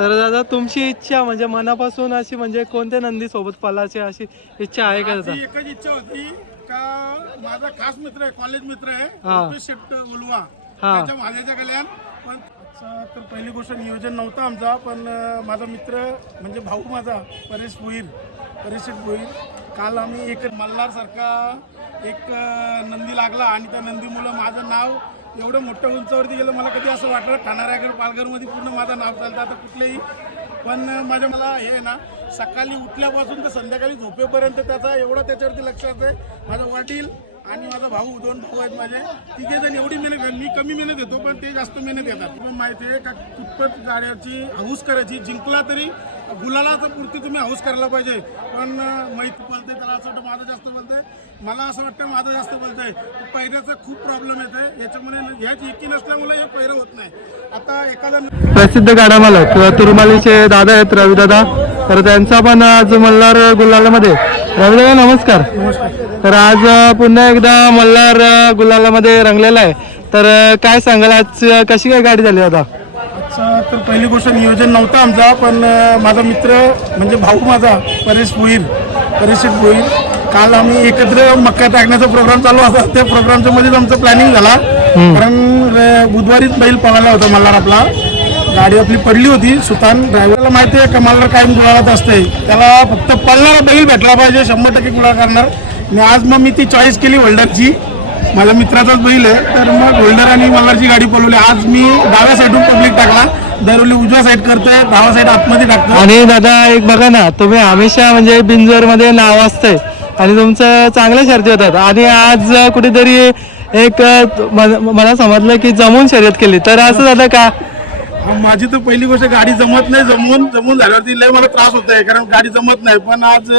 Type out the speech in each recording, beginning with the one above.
तर दादा तुमची इच्छा म्हणजे मनापासून अशी म्हणजे कोणत्या नंदी सोबत पळायची अशी इच्छा आहे का दादा? एकच इच्छा होती का माझा खास मित्र आहे, कॉलेज मित्र आहे रुपेश शेट्ट उलवा, त्याच्या माझ्याच्या कल्याण. पण तर पहिली गोष्ट नियोजन नव्हतं आमचा, पण माझा मित्र म्हणजे भाऊ माझा परेश शेट भोईर, काल आम्ही एक मल्हार सारखा एक नंदी लागला आणि त्या नंदीमुळे माझं नाव एवढं मोठ्या उंचावरती गेलं. मला कधी असं वाटलं ठाणा रायगड पालघरमध्ये पूर्ण माझं नाव चालतं आता कुठलेही. पण मला हे आहे ना, सकाळी उठल्यापासून तर संध्याकाळी झोपेपर्यंत त्याचा एवढा त्याच्यावरती लक्ष असते. माझा वडील आणि माझा भाऊ, 2 भाऊ आहेत माझे, तिघे जण एवढी मेहनत, मी कमी मेहनत घेतो पण ते जास्त मेहनत घेतात. पण माहिती आहे का कितपत गाड्याची हौस करायची, जिंकला तरी गुलालाचा पुरती तुम्ही हौस करायला पाहिजे. पण माहिती बोलते त्याला असं वाटतं माझं जास्त बोलतंय, मला असं वाटतं माझं जास्त बोलतंय. पैऱ्याचा खूप प्रॉब्लेम येत आहे याच्यामुळे, ह्याच एकी नसल्यामुळे हे पैरं होत नाही. आता एखादा प्रसिद्ध गाडा मालक तुरुमालीचे दादा आहेत रवी दादा, तर त्यांचा पण आज मल्हार गुलालामध्ये. रवी दादा नमस्कार. तर आज पुन्हा एकदा मल्हार गुलालामध्ये रंगलेला आहे, तर काय सांगाल आज कशी काय गाडी झाली दादा? तर पहिली गोष्ट नियोजन नव्हतं आमचा, पण माझा मित्र म्हणजे भाऊ माझा परेश शेट भोईर, काल आम्ही एकत्र मक्का टाकण्याचा प्रोग्राम चालू होता. त्या प्रोग्रामच्या मध्येच आमचं प्लॅनिंग झाला, कारण बुधवारीच बैल पळाला होता मल्हार आपला. गाडी आपली पडली होती सुतान. ड्रायव्हरला माहिती आहे का मल्हार कायम गुलालात असते, त्याला फक्त पळणारा बैल भेटला पाहिजे, 100% गुलाल करणार. आणि आज मग मी ती चॉईस केली होल्डरची, माझ्या मित्राचाच बैल आहे, तर मग होल्डर आणि मल्हारची गाडी पळवली. आज मी डाव्या साईडून पब्लिक टाकला, दरवली उजव्या साईड करतोय, डावा साईड आतमध्ये टाकतो. आणि दादा एक बघा ना, तुम्ही हमेशा म्हणजे बिंजोर मध्ये नाव असतंय आणि तुमचं चांगल्या शर्ती होतात, आणि आज कुठेतरी एक मला समजलं की जमून शर्यत केली, तर असं झालं का? माझी तर पहिली गोष्ट गाडी जमत नाही, जमून झाल्यावरती लय मला त्रास होत आहे, कारण गाडी जमत नाही. पण आज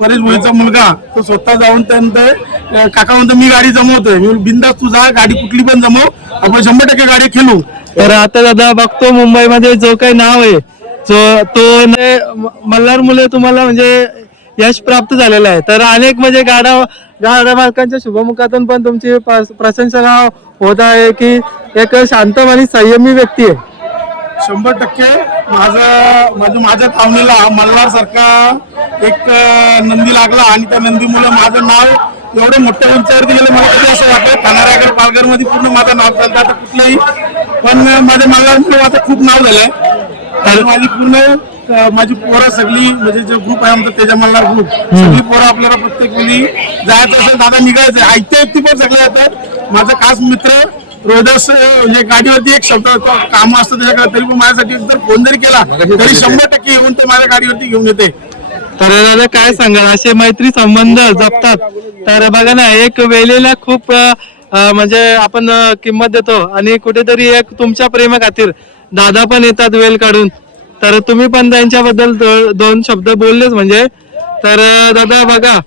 परेश भोईचा मुलगा तो स्वतः जाऊन त्यानंतर काका म्हणतो मी गाडी जमवतोय, मी बिंदास तुझा गाडी कुठली पण जमव, आपण 100% गाडी खेळू. तर आता दादा बघतो मुंबईमध्ये जो काही नाव आहे तो मल्हार मुले तुम्हाला म्हणजे यश प्राप्त झालेलं आहे. तर अनेक म्हणजे गाडा मालकांच्या शुभमुखातून पण तुमची प्रशंसा होत आहे की एक शांत आणि संयमी व्यक्ती आहे. 100% माझ्या पाहुणीला मल्हार सारखा एक नंदी लागला आणि त्या नंदीमुळे माझं नाव एवढं मोठ्या उंचावरती गेलं. मला कधी असं वाटलं ठाणा रायगड पालघरमध्ये पूर्ण माझं नाव चालतं आता कुठलंही. पण माझ्या मल्हारमुळे माझं खूप नाव झालंय. आणि माझी पोरं सगळी म्हणजे जो ग्रुप आहे आमचा त्याच्या मल्हार ग्रुप, सगळी पोरं आपल्याला प्रत्येक वेळी जायचं असेल दादा निघायचं, ऐकते पण सगळे येतात. माझा खास मित्र रोजस म्हणजे गाडीवरती एक शब्द काम असतं त्याच्याकडे, तरी पण माझ्यासाठी जर फोन जरी केला तरी 100% येऊन ते माझ्या गाडीवरती घेऊन येते. तर दादा काय सांगाल, असे मैत्री संबंध जपतात तर बघा ना, एक वेळेला खूप म्हणजे आपण किंमत देतो, आणि कुठेतरी एक तुमच्या प्रेमा खातीर दादा पण येतात वेळ काढून, तर तुम्ही पण त्यांच्याबद्दल 2 शब्द बोललेच म्हणजे. तर दादा बघा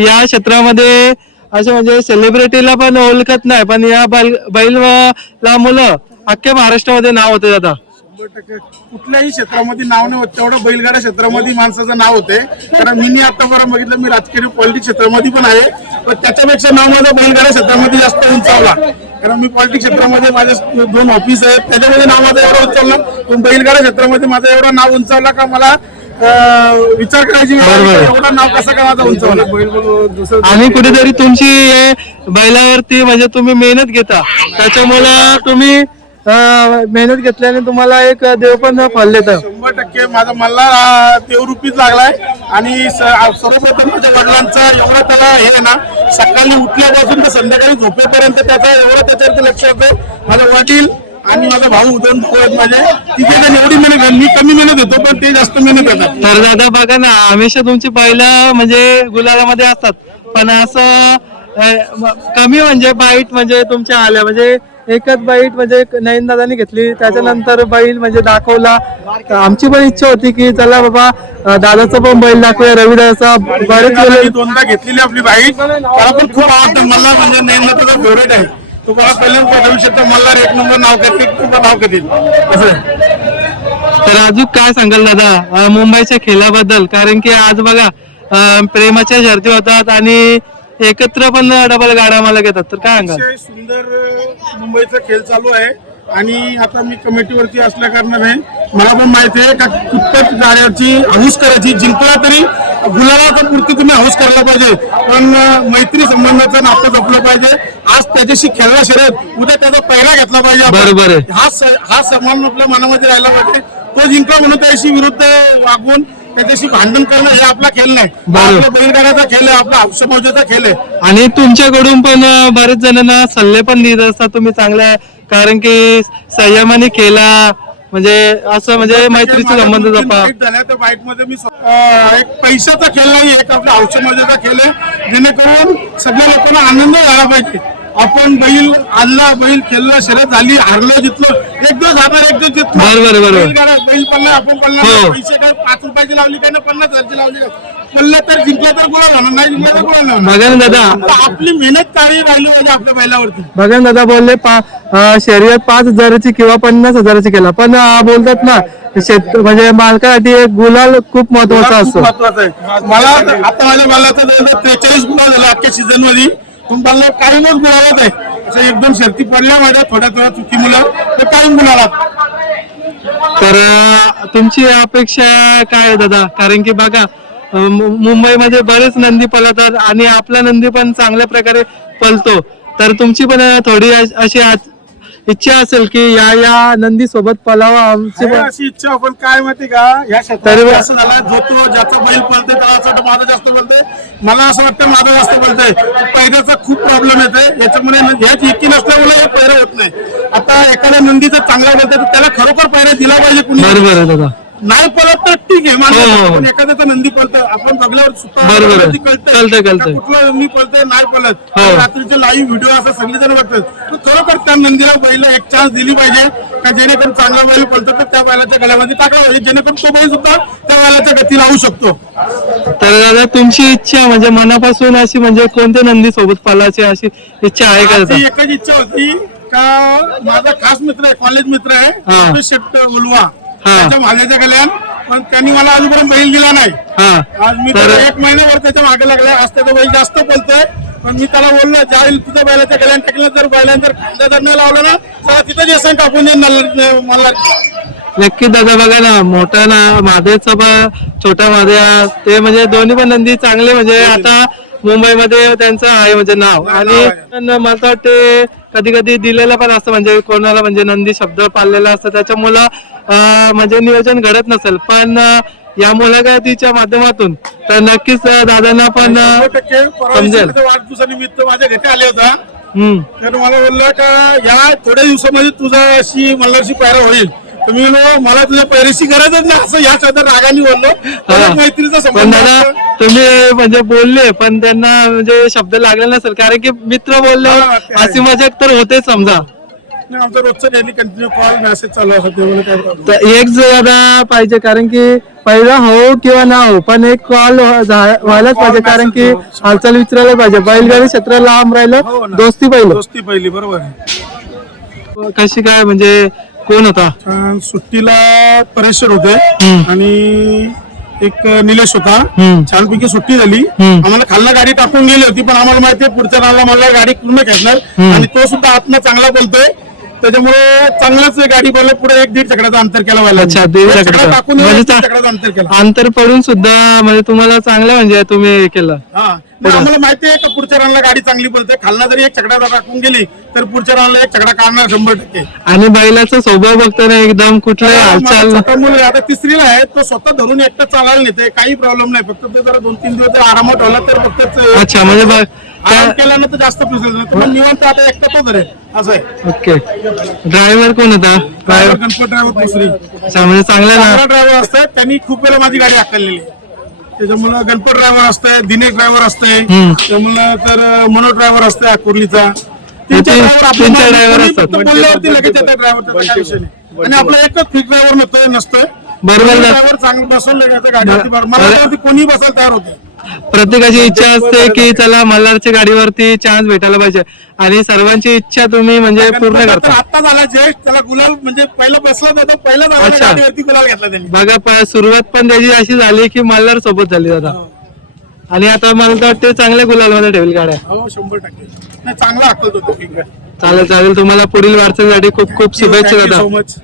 या क्षेत्रामध्ये असं म्हणजे सेलिब्रिटीला पण ओळखत नाही, पण या बैलला मुलं अख्ख्या महाराष्ट्रामध्ये नाव होते दादा. 100% कुठल्याही क्षेत्रामध्ये नाव नाही होत तेवढं बैलगाडा क्षेत्रामध्ये माणसाचं नाव होते. कारण मी आतापर्यंत बघितलं, मी राजकीय पॉलिटिक्स क्षेत्रामध्ये पण आहे, पण त्याच्यापेक्षा नाव माझं बैलगाडा क्षेत्रामध्ये जास्त उंचावला. कारण मी पॉलिटिक्स क्षेत्रामध्ये माझे 2 ऑफिस आहेत, त्याच्यामध्ये नाव माझं एवढं उंचावलं. पण बैलगाडा क्षेत्रामध्ये माझं एवढं नाव उंचावला का मला विचार करायची एवढं नाव कसं का माझं उंचावलं. आणि कुठेतरी तुमची बैलावरती म्हणजे तुम्ही मेहनत घेता, त्याच्यामुळे तुम्ही मेहनत घेतल्याने तुम्हाला एक देव पण फल देतं. 100% माझा मल्हार देवरूपीच लागलाय. आणि सर्वप्रथम माझ्या वडिलांचा एवढा त्याला हे आहे ना, सकाळी उठल्यापासून तर संध्याकाळी झोपेपर्यंत त्याचा एवढं त्याच्यावरती लक्ष असते. माझा वडील आणि माझा भाऊ, 2 भाऊ आहेत माझे, तिथे जण एवढी मेहनत, मी कमी मेहनत होतो पण ते जास्त मेहनत करतात. तर दादा बघा ना, हमेशा तुमची बैला म्हणजे गुलालामध्ये असतात, पण असं कमी म्हणजे बाईट म्हणजे तुमच्या आल्या म्हणजे एकच बाईट म्हणजे नयन दादानी घेतली, त्याच्यानंतर बैल म्हणजे दाखवला. आमची पण इच्छा होती की चला बाबा दादाचा पण बैल दाखवूया, रविदाचा. बरेच वेळेला 2दा घेतलेली आपली बाईक, त्याला पण खूप आवडतं. मला म्हणजे नयन दादाचा फेवरेट आहे. तुम्हाला पहिल्यांदा भविष्यात मल्हार 1 नंबर नाव करतील असं. तर अजून काय सांगाल दादा मुंबईच्या खेळाबद्दल, कारण की आज बघा प्रेमाच्या शर्ती होतात आणि एकत्र पण डबल गाड्या मला घेतात, तर काय सांगाल? सुंदर मुंबईचा खेळ चालू आहे. आणि आता मी कमिटीवरती असल्या कारणाने मला पण माहिती आहे का कितपत गाड्याची हौस करायची. जिंकला तरी गुलाबाच्या पुरती तुम्ही हौस करायला पाहिजे, पण मैत्री संबंधाचं नातं जपलं पाहिजे. आज त्याच्याशी खेळला शर्यत, उद्या त्याचा पहिला घेतला पाहिजे आपण. बरोबर आहे. हा सन्मान आपल्या मनामध्ये राहिला पाहिजे. तो जिंकला म्हणून त्याशी विरुद्ध वागून त्याच्याशी भांडण करणं हे आपला खेळ नाही. आपल्या बैलगाड्याचा खेळ आहे, आपला हौसमौजेचा खेळ आहे. आणि तुमच्याकडून पण बरेच जणांना सल्ले पण देत असतात तुम्ही चांगल्या, कारण की संयमाने केला म्हणजे असं म्हणजे मैत्रीचे संबंध जपा. त्या बाईक मध्ये मी एक पैशाचा खेळ नाही, एक आपला हौसमौजेचा खेळ आहे, जेणेकरून सगळ्या लोकांना आनंद झाला पाहिजे. आपण बैल आणला, बैल खेळला, शर्यत झाली, हारलो जितलो, एक दिवस हारणार, एक दिवस जितलो. बैल पडला, आपण पडला, पैसे काय 5 रुपयाची लावली काय ना 50,000ची लावली काय, पडलं तर जिंकला तर गुलाल होणार, नाही जिंकला तर गुलाल होणार. बघा ना दादा, आपली मेहनत काढली राहिली पाहिजे आपल्या बैलावरती. बघा ना दादा बोलले शर्यत 5,000ची किंवा 50,000ची केला, पण बोलतात ना म्हणजे मालकासाठी एक गुलाल खूप महत्वाचा असतो. महत्वाचं आहे. मला आता माझ्या बैलाचा 43 गुलाल झाला अख्ख्या सीझन मध्ये. तुम्हाला काही मग गुलालात आहे, असं एकदम शर्ती पडल्या माझ्या थोड्या चुकीमुळे तर काही गुलालात. तर तुमची अपेक्षा काय आहे दादा, कारण की बघा मुंबईमध्ये बरेच नंदी पळतात आणि आपला नंदी पण चांगल्या प्रकारे पळतो, तर तुमची पण थोडी अशी इच्छा असेल की या नंदी सोबत पळावा. आमची पण अशी इच्छा, पण काय माहिती का या क्षेत्रात असं झालं, जो तो ज्याचा बैल पळतोय त्याला असं वाटतं माझं जास्त बोलतोय, मला असं वाटतं माझं जास्त बोलतोय. पैऱ्याचा खूप प्रॉब्लेम येतोय याच्यामुळे, ह्याच एकी नसल्यामुळे हे पैरा होत नाही. आता एखाद्या नंदीचा चांगला बोलतोय तर त्याला खरोखर पैरा दिला पाहिजे कुणी. बरोबर आहे दादा. नाही पळत तर ठीक आहे, पण एखाद्याचा नंदी पळतोय आपण बघल्यावर कळतंय कुठला नंदी पळतोय नाही पळत. रात्रीचे लाईव्ह व्हिडिओ असं सगळेजण बघतात, खरोखर त्या नंदीला बैल एक चान्स दिली पाहिजे का, जेणेकरून चांगला बैल पळतो तर त्या बैलाच्या गळ्यामध्ये टाकला पाहिजे, जेणेकरून तो बैल सुद्धा त्या बैलाच्या गती लावू शकतो. तर दादा तुमची इच्छा म्हणजे मनापासून अशी म्हणजे कोणत्या नंदी सोबत पळायची अशी इच्छा आहे का? एकच इच्छा होती का माझा खास मित्र आहे, कॉलेज मित्र आहे शेट उलवा, त्याच्या माझ्याच्या कल्याण, पण त्यांनी मला अजूनपर्यंत बैल दिला नाही. आज मी तर 1 महिन्यावर त्याच्या मागे लागलाय. आज त्याचा बैल जास्त बोलतोय, पण मी त्याला बोललो ज्यावेळी तुझ्या बैलाच्या कल्याण टाकलं तर बैलांना जर खांदा जर नाही लावला ना तर तिथं जेसन कापून मला. नक्की दादा, बघा ना मोठा ना मादेचा छोटा माद्या, ते म्हणजे दोन्ही पण नंदी चांगले, म्हणजे आता मुंबईमध्ये त्यांचं आहे म्हणजे नाव. आणि मला वाटते कधी कधी दिलेलं पण असतं, म्हणजे कोणाला म्हणजे नंदी शब्द पाळलेला असतं, त्याच्यामुळं म्हणजे नियोजन घडत नसेल, पण या मुलाखतीच्या माध्यमातून तर नक्कीच दादांना पण समजेल. वाढदिवसानिमित्त माझ्या घरी आले होता, तर मला बोललं का या थोड्या दिवसामध्ये तुझा अशी मल्हारशी पायरा होईल. तुम्ही मला तुझ्या पैरीची गरजच नाही असं या शब्दात रागाने बोललो. मैत्रीचा संबंध. तुम्ही म्हणजे बोलले पण त्यांना म्हणजे शब्द लागले नसेल, कारण की मित्र बोलले अशी मजाक तर होते समजा. आमचा रोजचा डेली कंटिन्यू कॉल मेसेज चालू असतो. तर एक जरा पाहिजे, कारण की पहिला हो किंवा ना हो पण एक कॉल व्हायलाच पाहिजे, कारण की हालचाल विचारायला पाहिजे. बैलगाडी क्षेत्र लांब राहिलं, दोस्ती पहिली बरोबर आहे. कशी काय म्हणजे कोण होता सुट्टीला? परेशर होते आणि एक निलेश होता. छानपैकी सुट्टी झाली, आम्हाला खालना गाडी टाकून गेली होती, पण आम्हाला माहिती आहे पुढच्या रानला मला गाडी पूर्ण खेचणार आणि तो सुद्धा आतनं चांगला बोलतोय, त्याच्यामुळे चांगलाच गाडी बोलला. पुढे 1-1.5 चकड्याचा अंतर केला व्हायला टाकून अंतर केलं. अंतर पडून सुद्धा म्हणजे तुम्हाला चांगलं म्हणजे तुम्ही केलं. आम्हाला माहिती आहे का पुढच्या रानला गाडी चांगली बोलते, खालना जरी 1 चकड्या टाकून गेली तर पुढच्या रानला 1 चकडा काढणार 100%. आणि बैलाचा स्वभाव बघताना एकदम कुठलाही हालचाल. मुलं आता 3रीला आहे, तो स्वतः धरून एकटा चालायला नेते, काही प्रॉब्लेम नाही. फक्त ते जरा 2-3 दिवस आरामात ठेवला तर फक्त अच्छा म्हणजे आराम केला ना तर जास्त पण निवांत आता एकटा तो धरेल असं आहे. ओके. ड्रायव्हर कोण होता? गणपत ड्रायव्हर 3री म्हणजे चांगला ड्रायव्हर असतात, त्यांनी खूप वेळा माझी गाडी हाकललेली. त्याच्यामुळे गणपत ड्रायव्हर असतंय, दिनेश ड्रायव्हर असतंय, त्यामुळे तर मनोज ड्रायव्हर असतंय कुर्लीचा. 3-4 ड्रायव्हर असतात, बोलल्यावरती लगेच येतात ड्रायव्हर, काय विषय नाही. आणि आपला एकच फिक्स ड्रायव्हर नसतोय. बरोबर, ड्रायव्हर चांगलं बसवलं गाडीवरती, मला कोणी बसायला तयार होते. प्रत्येकाची इच्छा असते की चला मल्हारच्या गाडीवरती चान्स भेटायला पाहिजे, आणि सर्वांची इच्छा तुम्ही म्हणजे पूर्ण करता. आता झाला जयेश, त्याला गुलाल म्हणजे पहिला बसला होता, पहिला गाडीवरती गुलाल घेतला त्यांनी. बघा सुरुवात पण त्याची अशी झाली की मल्हार सोबत झाली दादा, आणि आता मला तर वाटतं चांगल्या गुलाल मध्ये ठेवली गाड्या. 100% चांगला हाकलतो तो. चालेल चालेल, तुम्हाला पुढील वाटचालीसाठी खूप खूप शुभेच्छा दादा. So much.